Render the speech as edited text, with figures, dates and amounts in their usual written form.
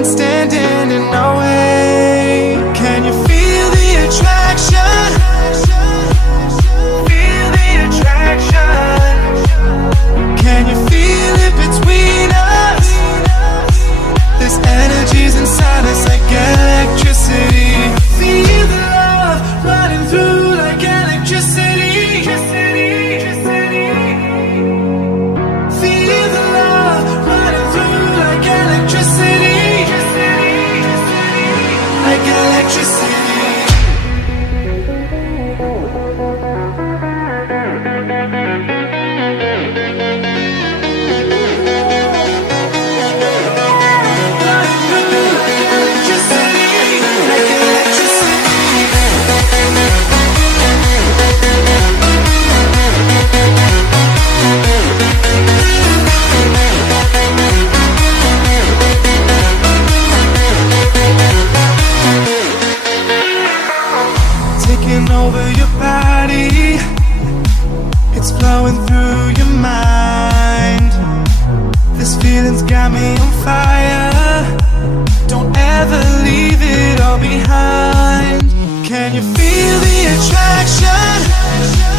nothing standing in our way. Can you feel the attraction? Feel the attraction. Can you feel it between us? This energy's inside us like electricity. Feel the love running through like electricity. Feel the love running through like electricity. Like electricity. Taking over your body, it's flowing through your mind. This feeling's got me on fire. Don't ever leave it all behind. Can you feel the attraction?